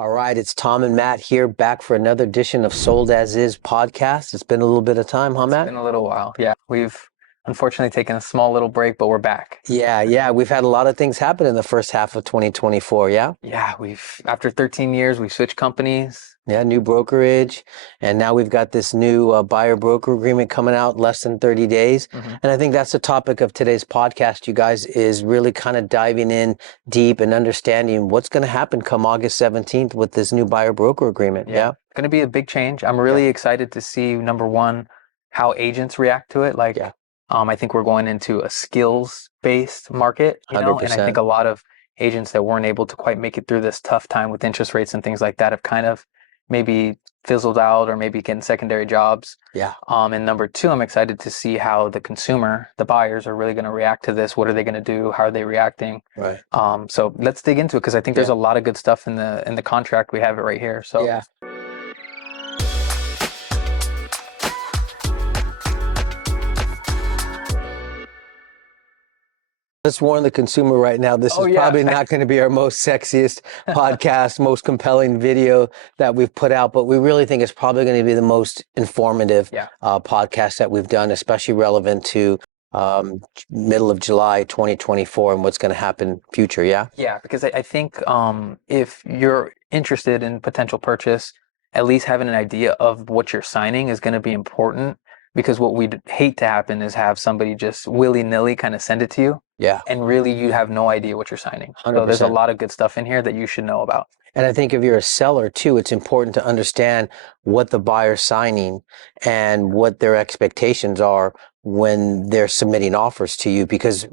All right, it's Tom and Matt here, back for another edition of Sold As Is podcast. It's been a little bit of time, huh, It's Matt? been a little while. Yeah, we've unfortunately taken a small little break, but we're back. Yeah, we've had a lot of things happen in the first half of 2024, yeah? Yeah, after 13 years, we've switched companies. Yeah, new brokerage, and now we've got this new buyer-broker agreement coming out less than 30 days. Hmm. And I think that's the topic of today's podcast, you guys, is really kind of diving in deep and understanding what's going to happen come August 17th with this new buyer-broker agreement, yeah? Going to be a big change. I'm really excited to see, number one, how agents react to it. Yeah. I think we're going into a skills-based market, and I 100%. think a lot of agents that weren't able to quite make it through this tough time with interest rates and things like that have kind of maybe fizzled out or maybe getting secondary jobs. Yeah. And number two, I'm excited to see how the consumer, the buyers, are really going to react to this. What are they going to do? How are they reacting? Right. So let's dig into it because I think there's a lot of good stuff in the contract. We have it right here. So Yeah. Let's warn the consumer right now, this is probably not going to be our most sexiest podcast, most compelling video that we've put out, but we really think it's probably going to be the most informative podcast that we've done, especially relevant to middle of July 2024 and what's going to happen future, yeah? Yeah, because I think if you're interested in potential purchase, at least having an idea of what you're signing is going to be important. Because what we'd hate to happen is have somebody just willy-nilly kind of send it to you. Yeah. And really you have no idea what you're signing. 100%. So there's a lot of good stuff in here that you should know about. And I think if you're a seller too, it's important to understand what the buyer's signing and what their expectations are when they're submitting offers to you, because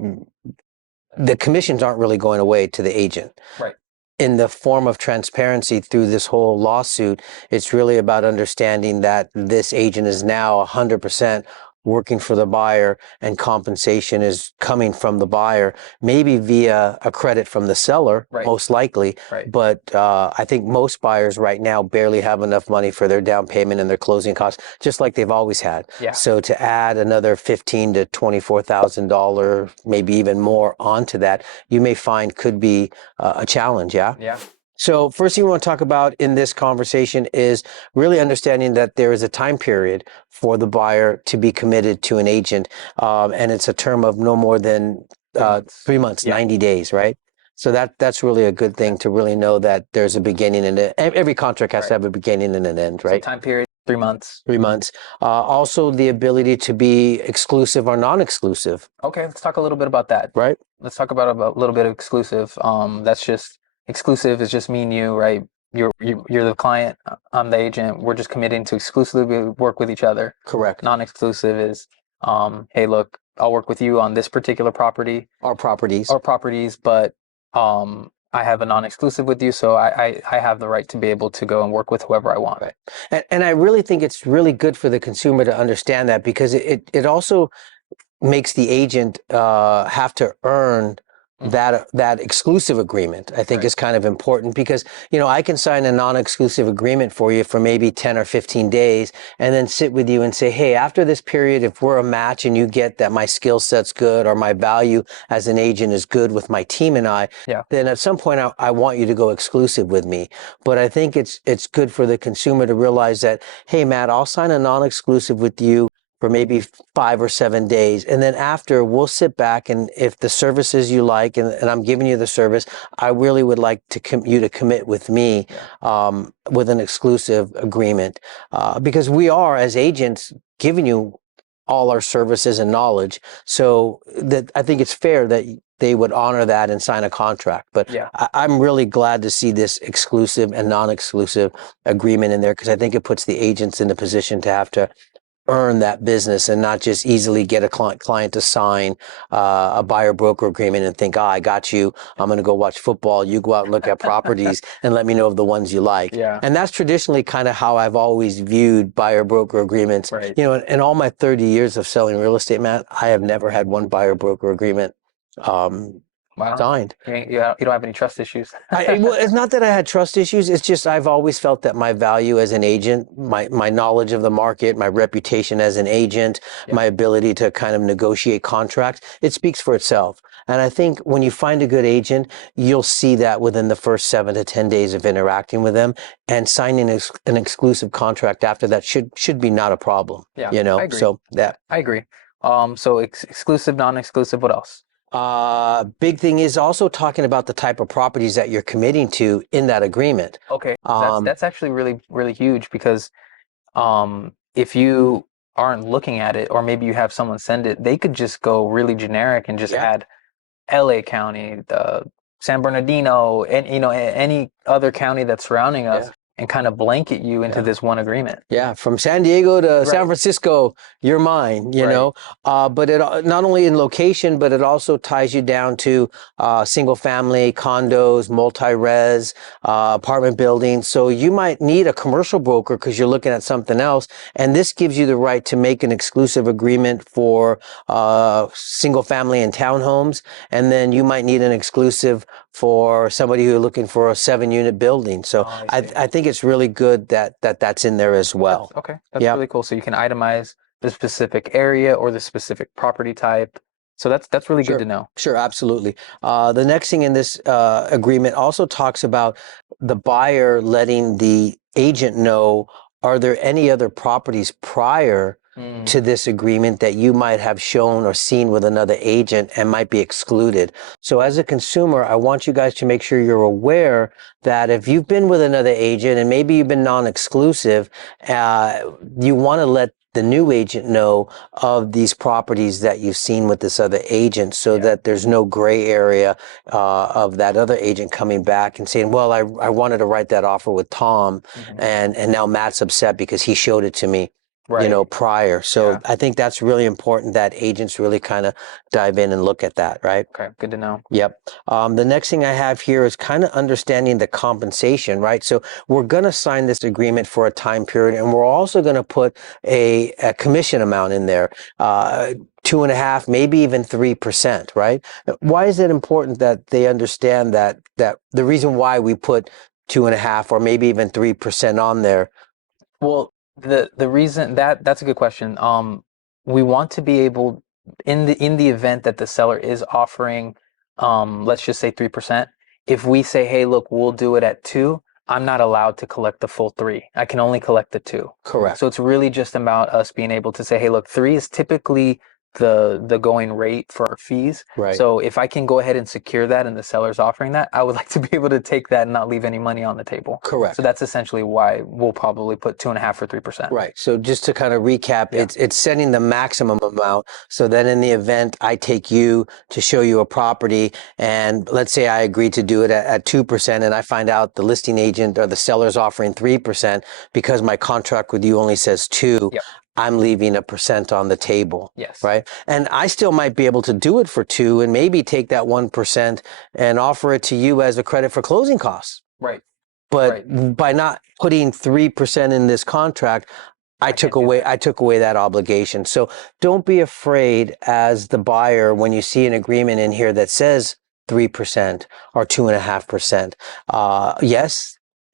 the commissions aren't really going away to the agent. Right. In the form of transparency through this whole lawsuit, it's really about understanding that this agent is now 100% working for the buyer and compensation is coming from the buyer, maybe via a credit from the seller, most likely. Right. But I think most buyers right now barely have enough money for their down payment and their closing costs, just like they've always had. Yeah. So to add another $15,000 to $24,000, maybe even more onto that, you may find could be a challenge, yeah? Yeah. So first thing we want to talk about in this conversation is really understanding that there is a time period for the buyer to be committed to an agent, and it's a term of no more than 3 months, 90 days, right? So that's really a good thing to really know that there's a beginning and every contract has to have a beginning and an end, right? So time period, 3 months. 3 months. Also the ability to be exclusive or non-exclusive. Okay, let's talk a little bit about that. Right. Let's talk about a little bit of exclusive. That's just exclusive is just me and you, right? You're the client, I'm the agent. We're just committing to exclusively work with each other. Correct. Non-exclusive is, hey, look, I'll work with you on this particular property. Or properties. Or properties, but I have a non-exclusive with you, so I have the right to be able to go and work with whoever I want. Right. And I really think it's really good for the consumer to understand that, because it also makes the agent have to earn that exclusive agreement. I think is kind of important, because, you know, I can sign a non-exclusive agreement for you for maybe 10 or 15 days and then sit with you and say, hey, after this period, if we're a match and you get that my skill set's good or my value as an agent is good with my team and I, then at some point I want you to go exclusive with me. But I think it's good for the consumer to realize that, hey, Matt, I'll sign a non-exclusive with you for maybe 5 or 7 days. And then after, we'll sit back, and if the services you like, and I'm giving you the service, I really would like you to commit with me with an exclusive agreement. Because we are, as agents, giving you all our services and knowledge. So that I think it's fair that they would honor that and sign a contract. But I'm really glad to see this exclusive and non-exclusive agreement in there, because I think it puts the agents in a position to have to earn that business and not just easily get a client to sign a buyer broker agreement and think, I got you. I'm going to go watch football. You go out and look at properties and let me know of the ones you like. Yeah. And that's traditionally kind of how I've always viewed buyer broker agreements. Right. You know, in all my 30 years of selling real estate, Matt, I have never had one buyer broker agreement signed. You don't have any trust issues. Well, it's not that I had trust issues. It's just I've always felt that my value as an agent, my knowledge of the market, my reputation as an agent, my ability to kind of negotiate contracts, it speaks for itself. And I think when you find a good agent, you'll see that within the first 7 to 10 days of interacting with them, and signing an exclusive contract after that should be not a problem. Yeah, You I know, agree. so that. I agree. So exclusive, non-exclusive, what else? Big thing is also talking about the type of properties that you're committing to in that agreement. Okay, Um, that's actually really, really huge because if you aren't looking at it, or maybe you have someone send it, they could just go really generic and just yeah, add LA County, the San Bernardino, and any other county that's surrounding us, yeah. and kind of blanket you into Yeah. this one agreement. Yeah, from San Diego to San Right, Francisco, you're mine, you right. know. But it not only in location, but it also ties you down to single family, condos, multi-res, apartment buildings. So you might need a commercial broker because you're looking at something else. And this gives you the right to make an exclusive agreement for single family and townhomes. And then you might need an exclusive for somebody who's looking for a 7-unit building. So Oh, I I, see. I think it's really good that's in there as well. That's okay. That's Yep. really cool. So you can itemize the specific area or the specific property type. So that's really good Sure. to know. Sure, absolutely. The next thing in this agreement also talks about the buyer letting the agent know, are there any other properties prior Mm, to this agreement that you might have shown or seen with another agent and might be excluded? So as a consumer, I want you guys to make sure you're aware that if you've been with another agent and maybe you've been non-exclusive, you want to let the new agent know of these properties that you've seen with this other agent, so yeah. that there's no gray area of that other agent coming back and saying, well, I wanted to write that offer with Tom, Mhm. and now Matt's upset because he showed it to me, Right. prior. So Yeah. I think that's really important that agents really kind of dive in and look at that, right? Okay. Good to know. Yep. The next thing I have here is kind of understanding the compensation, right? So we're going to sign this agreement for a time period, and we're also going to put a commission amount in there, 2.5, maybe even 3%, right? Why is it important that they understand that the reason why we put 2.5 or maybe even 3% on there? Well, the reason that's a good question. We want to be able, in the event that the seller is offering, let's just say 3%. If we say, hey, look, we'll do it at 2, I'm not allowed to collect the full 3. I can only collect the 2. Correct. So it's really just about us being able to say, hey, look, 3 is typically the going rate for our fees. Right. So if I can go ahead and secure that and the seller's offering that, I would like to be able to take that and not leave any money on the table. Correct. So that's essentially why we'll probably put 2.5 or 3%. Right. So just to kind of recap, Yeah. it's setting the maximum amount so that in the event I take you to show you a property, and let's say I agree to do it at 2%, and I find out the listing agent or the seller's offering 3% because my contract with you only says 2. Yep. I'm leaving a percent on the table. Yes. Right. And I still might be able to do it for 2 and maybe take that 1% and offer it to you as a credit for closing costs. Right. But Right. by not putting 3% in this contract, I can't took do away that. I took away that obligation. So don't be afraid as the buyer when you see an agreement in here that says 3% or 2.5%. Yes,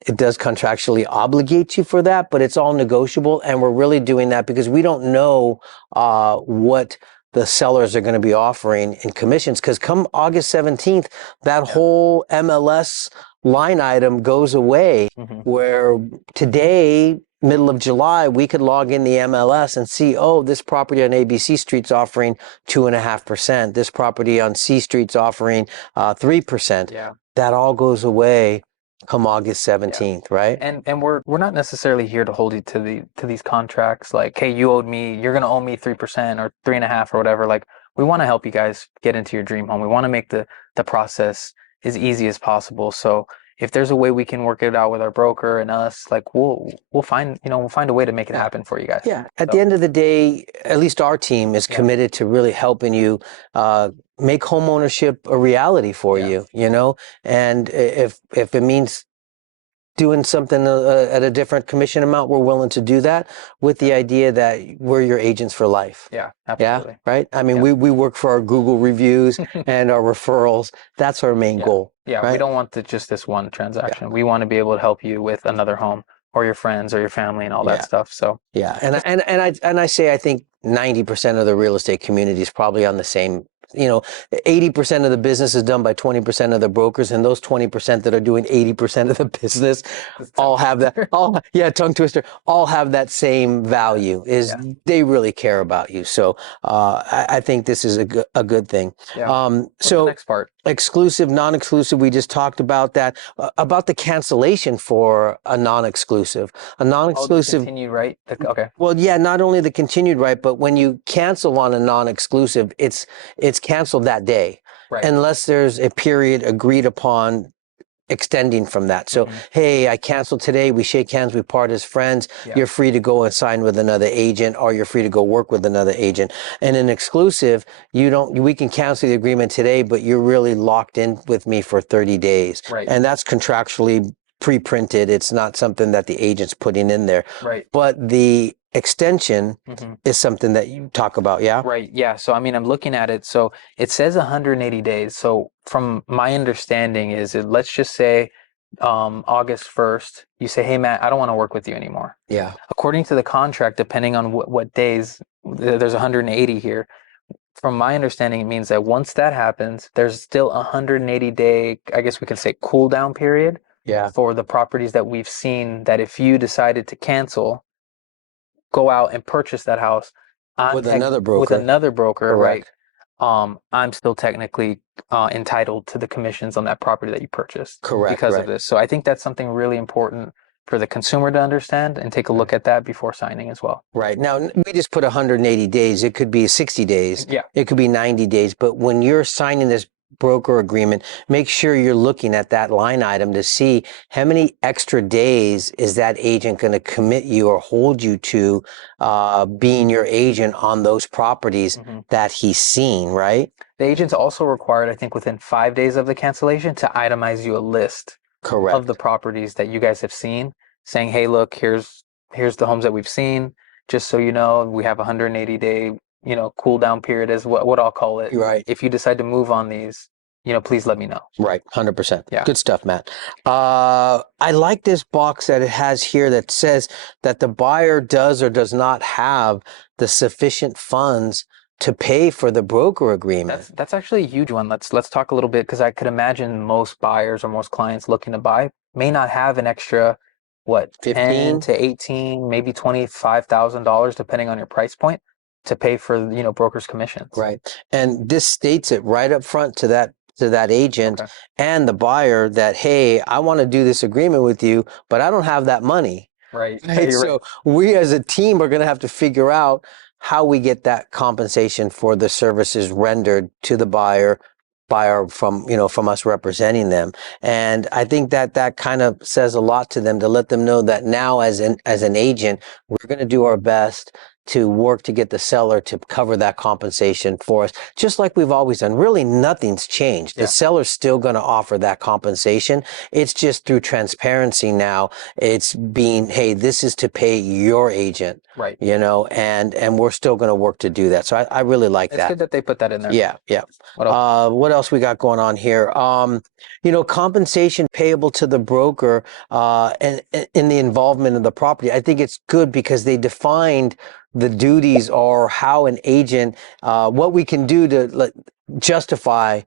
it does contractually obligate you for that, but it's all negotiable, and we're really doing that because we don't know what the sellers are going to be offering in commissions. Because come August 17th, that whole MLS line item goes away, Mhm. where today, middle of July, we could log in the MLS and see, oh, this property on ABC Street's offering 2.5%. This property on C Street's offering 3%. Yeah. That all goes away come August 17th, right? And we're not necessarily here to hold you to these contracts like, hey, you're gonna owe me 3% or 3.5 or whatever. Like, we want to help you guys get into your dream home. We want to make the process as easy as possible. So if there's a way we can work it out with our broker and us, like we'll find a way to make it happen for you guys. Yeah. At So, the end of the day, at least our team is Yeah. committed to really helping you make home ownership a reality for Yeah. you. And if it means doing something at a different commission amount, we're willing to do that with the idea that we're your agents for life. Yeah, Yeah, absolutely. right? I mean, Yeah. we work for our Google reviews and our referrals. That's our main Yeah. goal. Yeah, we right? don't want just this one transaction. We want to be able to help you with another home or your friends or your family and all Yeah. that stuff. So Yeah, and I say I think 90% of the real estate community is probably on the same 80% of the business is done by 20% of the brokers, and those 20% that are doing 80% of the business all have that. Tongue twister. All have that same value. Is they really care about you. So I think this is a good thing. Yeah. What's the So next part? exclusive, non-exclusive. We just talked about that. About the cancellation for a non-exclusive. A Oh, the non-exclusive. continued right? Okay. Well, yeah, not only the continued right, but when you cancel on a non-exclusive, it's canceled that day, Right. unless there's a period agreed upon extending from that. So, hey, I canceled today. We shake hands. We part as friends. Yeah. You're free to go and sign with another agent, or you're free to go work with another agent. And an exclusive, we can cancel the agreement today, but you're really locked in with me for 30 days. Right. And that's contractually pre-printed. It's not something that the agent's putting in there. Right. But the extension is something that you talk about, yeah? Right. Yeah. So, I mean, I'm looking at it. So it says 180 days. So from my understanding let's just say August 1st, you say, hey, Matt, I don't want to work with you anymore. Yeah. According to the contract, depending on what days, there's 180 here. From my understanding, it means that once that happens, there's still a 180-day, I guess we can say, cool down period for the properties that we've seen, that if you decided to cancel, go out and purchase that house with another broker. Right? I'm still technically entitled to the commissions on that property that you purchased. Correct. Because of this. So I think that's something really important for the consumer to understand and take a look at that before signing as well. Right. Now, we just put 180 days. It could be 60 days. Yeah. It could be 90 days. But when you're signing this broker agreement, make sure you're looking at that line item to see how many extra days is that agent going to commit you or hold you to being your agent on those properties that he's seen, right? The agent's also required, I think, within 5 days of the cancellation to itemize you a list of the properties that you guys have seen, saying, hey, look, here's the homes that we've seen. Just so you know, we have a 180-day cool down period is what I'll call it. Right. If you decide to move on these, please let me know. Right. 100%. Yeah. Good stuff, Matt. I like this box that it has here that says that the buyer does or does not have the sufficient funds to pay for the broker agreement. That's actually a huge one. Let's talk a little bit, because I could imagine most buyers or most clients looking to buy may not have an extra, 10 to 18, maybe $25,000, depending on your price point, to pay for broker's commissions. Right. And this states it right up front to that agent and the buyer that, hey, I want to do this agreement with you, but I don't have that money. Right. So we as a team are going to have to figure out how we get that compensation for the services rendered to the buyer from us representing them. And I think that kind of says a lot to them, to let them know that now as an agent, we're going to do our best to work to get the seller to cover that compensation for us, just like we've always done. Really, nothing's changed. The seller's still going to offer that compensation. It's just through transparency now. It's being, hey, this is to pay your agent, right? And we're still going to work to do that. So I really like that. It's good that they put that in there. Yeah. What else we got going on here? Compensation payable to the broker and in the involvement of the property. I think it's good because they defined the duties or how an agent, what we can do to justify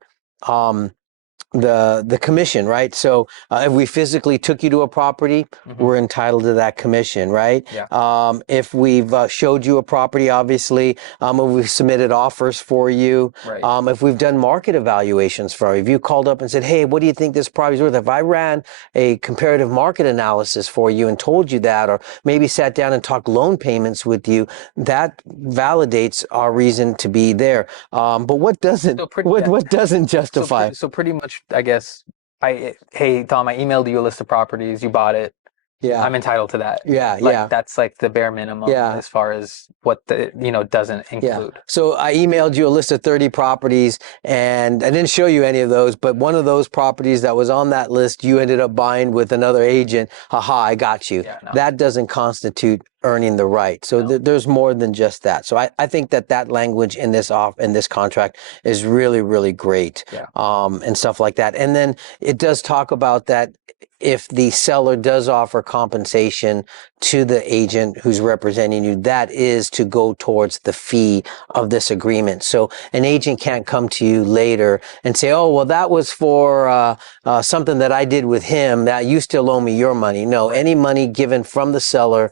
the commission, right? So if we physically took you to a property, we're entitled to that commission, right? Yeah. If we've showed you a property, obviously, if we've submitted offers for you, right. If we've done market evaluations for you, if you called up and said, hey, what do you think this property's worth? If I ran a comparative market analysis for you and told you that, or maybe sat down and talked loan payments with you, that validates our reason to be there. But what doesn't? What doesn't justify? So pretty much, I guess, hey, Tom, I emailed you a list of properties, you bought it. Yeah. I'm entitled to that. Yeah. That's like the bare minimum as far as what the, doesn't include. Yeah. So I emailed you a list of 30 properties and I didn't show you any of those, but one of those properties that was on that list, you ended up buying with another agent. Haha, I got you. Yeah, no. That doesn't constitute earning the right. So No. there's more than just that. So I think that language in this contract is really, really great. Yeah. And stuff like that. And then it does talk about that if the seller does offer compensation to the agent who's representing you, that is to go towards the fee of this agreement. So an agent can't come to you later and say, oh, well, that was for something that I did with him, that you still owe me your money. No, Right. any money given from the seller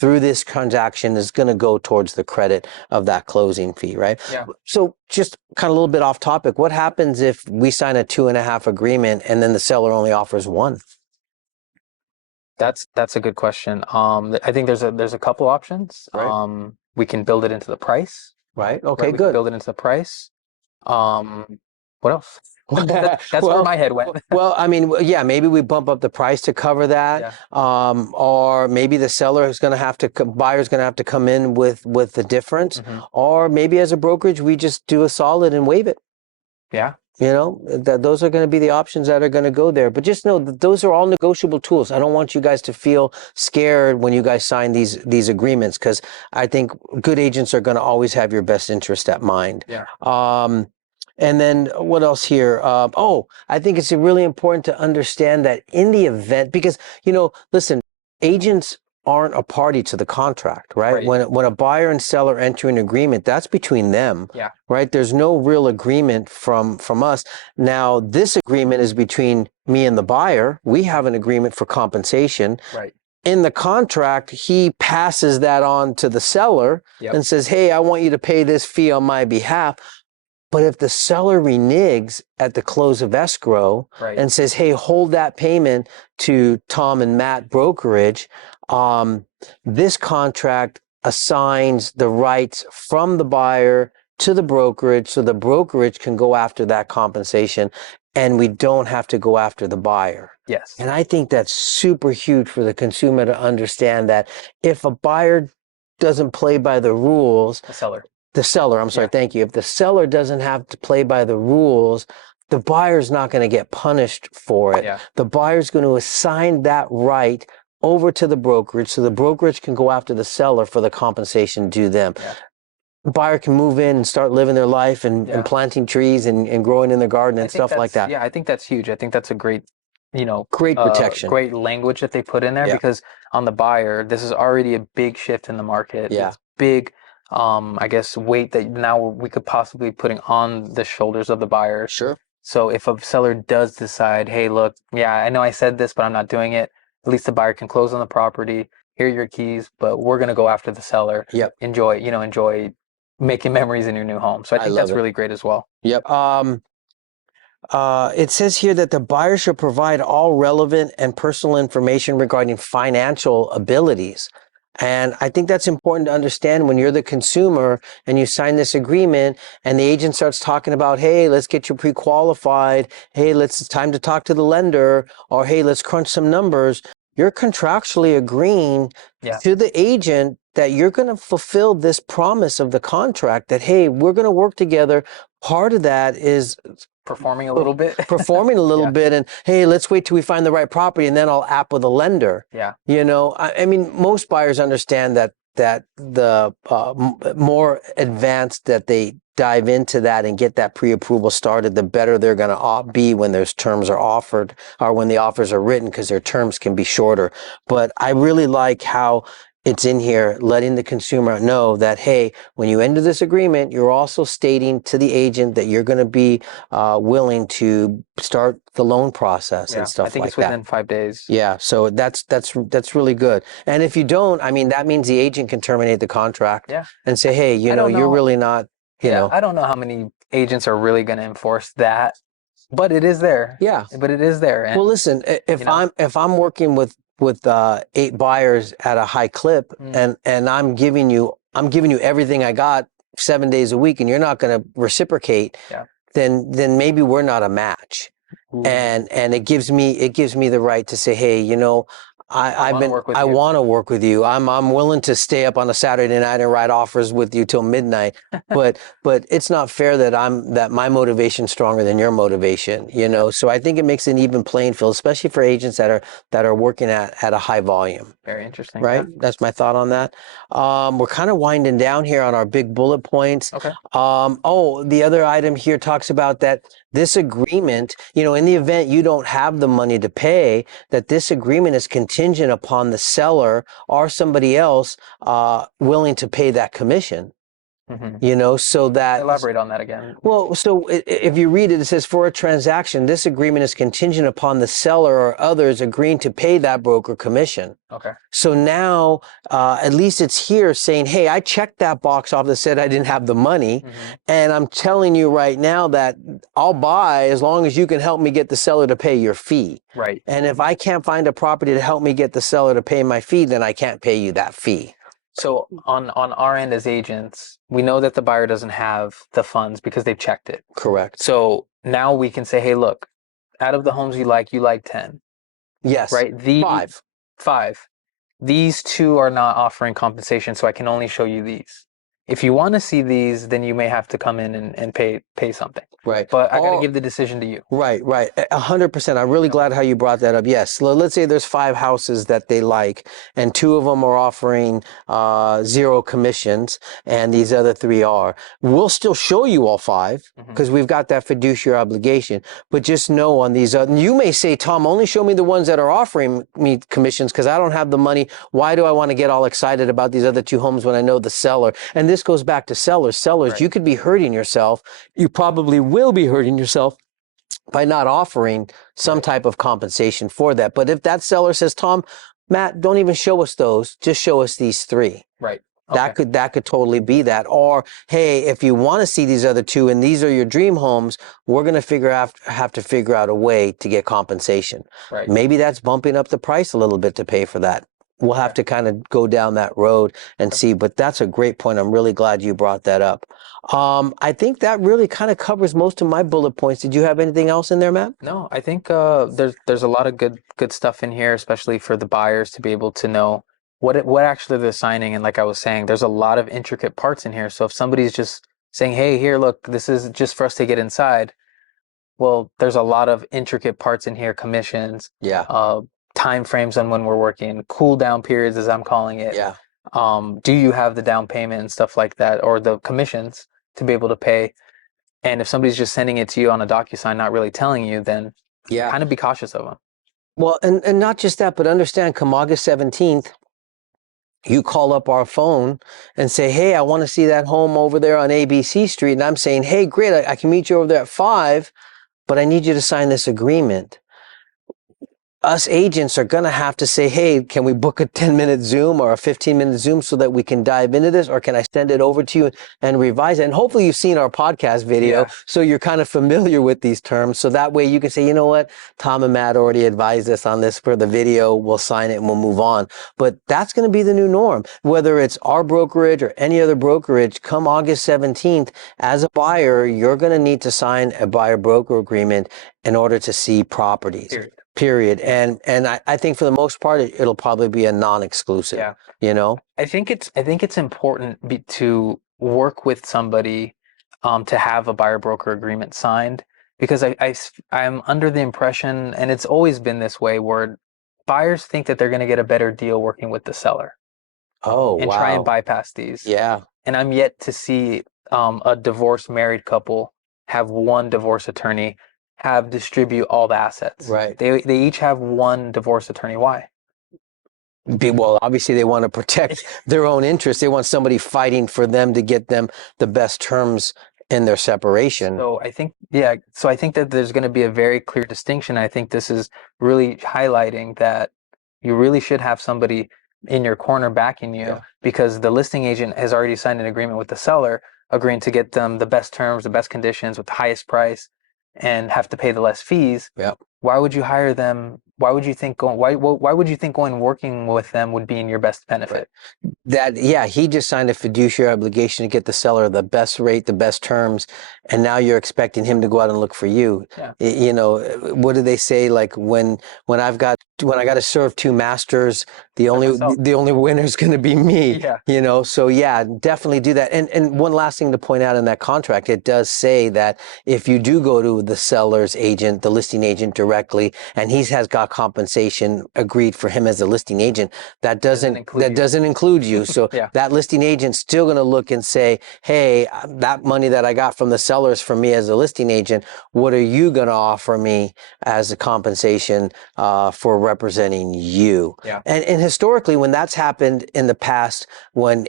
through this transaction is going to go towards the credit of that closing fee, right? Yeah. So just kind of a little bit off topic, what happens if we sign a 2.5 agreement and then the seller only offers 1? That's a good question. I think there's a couple options. Right. We can build it into the price. Right. Right? Okay, We can good. build it into the price. What else? That's where Well, my head went. well, I mean, yeah, maybe we bump up the price to cover that. Yeah. Or maybe the seller is going to have to, buyer's going to have to come in with the difference. Mhm. Or maybe as a brokerage, we just do a solid and waive it. Yeah. You know, those are going to be the options that are going to go there. But just know that those are all negotiable tools. I don't want you guys to feel scared when you guys sign these agreements, because I think good agents are going to always have your best interest at mind. Yeah. And then what else here? I think it's really important to understand that in the event, because, you know, listen, agents aren't a party to the contract, right? Right. When a buyer and seller enter an agreement, that's between them. Yeah. Right? There's no real agreement from us. Now, this agreement is between me and the buyer. We have an agreement for compensation. Right. In the contract, he passes that on to the seller. Yep. And says, hey, I want you to pay this fee on my behalf. But if the seller reneges at the close of escrow, Right. and says, hey, hold that payment to Tom and Matt brokerage, this contract assigns the rights from the buyer to the brokerage, so the brokerage can go after that compensation and we don't have to go after the buyer. Yes. And I think that's super huge for the consumer to understand that if a buyer doesn't play by the rules, The seller. I'm sorry, Yeah. thank you. If the seller doesn't have to play by the rules, the buyer's not going to get punished for it. Yeah. The buyer's going to assign that right over to the brokerage, so the brokerage can go after the seller for the compensation due them. Yeah. The buyer can move in and start living their life and planting trees and growing in their garden and stuff like that. Yeah, I think that's huge. I think that's a great, Great protection. great language that they put in there, Yeah. because on the buyer, this is already a big shift in the market. Yeah. It's big, I guess, weight that now we could possibly be putting on the shoulders of the buyer. Sure. So if a seller does decide, hey, look, yeah, I know I said this, but I'm not doing it, at least the buyer can close on the property, here are your keys, but we're going to go after the seller. Yep. Enjoy making memories in your new home. So I think that's really great as well. Yep. It says here that the buyer should provide all relevant and personal information regarding financial abilities. And I think that's important to understand when you're the consumer and you sign this agreement and the agent starts talking about, hey, let's get you pre-qualified. Hey, it's time to talk to the lender, or hey, let's crunch some numbers. You're contractually agreeing to the agent that you're going to fulfill this promise of the contract that, hey, we're going to work together. Part of that is performing a little bit. bit, and hey, let's wait till we find the right property and then I'll app with a lender. Yeah. I mean, most buyers understand that the more advanced that they dive into that and get that pre-approval started, the better they're going to be when those terms are offered, or when the offers are written, because their terms can be shorter. But I really like how it's in here letting the consumer know that, hey, when you enter this agreement, you're also stating to the agent that you're going to be willing to start the loan process and stuff like that. I think it's within 5 days. Yeah, so that's really good. And if you don't, I mean, that means the agent can terminate the contract and say, hey, you're really not, I don't know how many agents are really going to enforce that, but it is there. Yeah. But it is there. And, well, listen, if I'm working with 8 buyers at a high clip, and I'm giving you everything I got 7 days a week, and you're not going to reciprocate, then maybe we're not a match. And it gives me the right to say, hey, work with I you. want to work with you. I'm willing to stay up on a Saturday night and write offers with you till midnight. But it's not fair that my motivation's stronger than your motivation, you know? So I think it makes an even playing field, especially for agents that are working at a high volume. Very interesting. Right? Yeah. That's my thought on that. We're kind of winding down here on our big bullet points. Okay. The other item here talks about that this agreement, you know, in the event you don't have the money to pay, that this agreement is contingent upon the seller or somebody else willing to pay that commission. You know, so that Elaborate on that again. well, so if you read it, it says for a transaction, this agreement is contingent upon the seller or others agreeing to pay that broker commission. Okay. So now, at least it's here saying, hey, I checked that box off that said I didn't have the money. And I'm telling you right now that I'll buy as long as you can help me get the seller to pay your fee. Right. And if I can't find a property to help me get the seller to pay my fee, then I can't pay you that fee. So on our end as agents, we know that the buyer doesn't have the funds because they've checked it. Correct. So now we can say, hey, look, out of the homes you like 10. Yes. Right? Five. These two are not offering compensation, so I can only show you these. If you want to see these, then you may have to come in and pay something. Right. But I got to give the decision to you. Right. 100%. I'm really glad how you brought that up. Yes. Let's say there's 5 houses that they like, and 2 of them are offering 0 commissions, and these other 3 are. We'll still show you all 5 because we've got that fiduciary obligation. But just know on these other, you may say, Tom, only show me the ones that are offering me commissions because I don't have the money. Why do I want to get all excited about these other 2 homes when I know the seller? And this goes back to sellers. Right. You could be hurting yourself. You probably will be hurting yourself by not offering some type of compensation for that. But if that seller says, Tom, Matt, don't even show us those, just show us these 3. Right. Okay. That could totally be that. Or, hey, if you want to see these other 2 and these are your dream homes, we're going to have to figure out a way to get compensation. Right. Maybe that's bumping up the price a little bit to pay for that. We'll have to kind of go down that road and see, but that's a great point. I'm really glad you brought that up. I think that really kind of covers most of my bullet points. Did you have anything else in there, Matt? No, I think there's a lot of good stuff in here, especially for the buyers to be able to know what actually they're signing. And like I was saying, there's a lot of intricate parts in here. So if somebody's just saying, hey, here, look, this is just for us to get inside. Well, there's a lot of intricate parts in here, commissions, time frames on when we're working, cool down periods, as I'm calling it. Yeah. Do you have the down payment and stuff like that, or the commissions to be able to pay? And if somebody's just sending it to you on a DocuSign, not really telling you, then kind of be cautious of them. Well, and not just that, but understand, come August 17th, you call up our phone and say, hey, I want to see that home over there on ABC Street. And I'm saying, hey, great, I can meet you over there at 5, but I need you to sign this agreement. Us agents are going to have to say, hey, can we book a 10-minute Zoom or a 15-minute Zoom so that we can dive into this? Or can I send it over to you and revise it? And hopefully you've seen our podcast video, so you're kind of familiar with these terms. So that way you can say, you know what, Tom and Matt already advised us on this for the video. We'll sign it and we'll move on. But that's going to be the new norm. Whether it's our brokerage or any other brokerage, come August 17th, as a buyer, you're going to need to sign a buyer-broker agreement in order to see properties. Period. And I think for the most part, it'll probably be a non-exclusive. Yeah. You know, I think it's important to work with somebody to have a buyer broker agreement signed, because I'm under the impression, and it's always been this way, where buyers think that they're going to get a better deal working with the seller. And try and bypass these. Yeah. And I'm yet to see a divorced married couple have one divorce attorney distribute all the assets. Right. They each have one divorce attorney. Why? Well, obviously they want to protect their own interests. They want somebody fighting for them to get them the best terms in their separation. So I think that there's going to be a very clear distinction. I think this is really highlighting that you really should have somebody in your corner backing you, because the listing agent has already signed an agreement with the seller, agreeing to get them the best terms, the best conditions with the highest price, and have to pay the less fees. Yeah. Why would you hire them why would you think going why would you think going working with them would be in your best benefit? That, yeah, he just signed a fiduciary obligation to get the seller the best rate, the best terms, and now you're expecting him to go out and look for you. Yeah. You know, what do they say? Like when I got to serve two masters, the myself. only winner is going to be me. Yeah. You know, so yeah, definitely do that. And one last thing to point out in that contract, it does say that if you do go to the seller's agent, the listing agent directly, and he has got compensation agreed for him as a listing agent, that doesn't include you. So Yeah. that listing agent's still going to look and say, hey, that money that I got from the sellers for me as a listing agent, what are you going to offer me as a compensation for representing you? Yeah. And historically, when that's happened in the past, when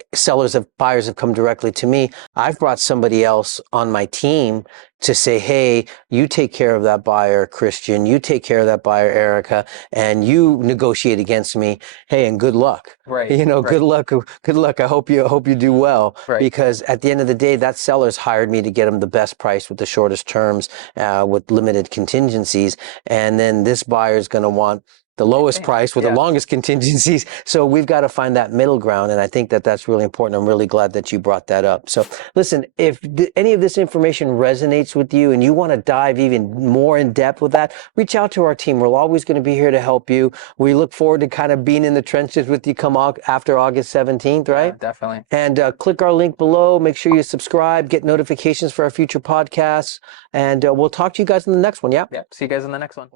buyers have come directly to me, I've brought somebody else on my team to say, hey, you take care of that buyer, Christian, you take care of that buyer, Erica, and you negotiate against me. Hey, and good luck. Right. You know, right. good luck. Good luck. I hope you do well. Right. Because at the end of the day, that seller's hired me to get him the best price with the shortest terms, with limited contingencies. And then this buyer is going to want the lowest price with the longest contingencies. So we've got to find that middle ground. And I think that that's really important. I'm really glad that you brought that up. So listen, if any of this information resonates with you and you want to dive even more in depth with that, reach out to our team. We're always going to be here to help you. We look forward to kind of being in the trenches with you after August 17th, right? Yeah, definitely. And click our link below. Make sure you subscribe, get notifications for our future podcasts. And we'll talk to you guys in the next one. Yeah. Yeah. See you guys in the next one.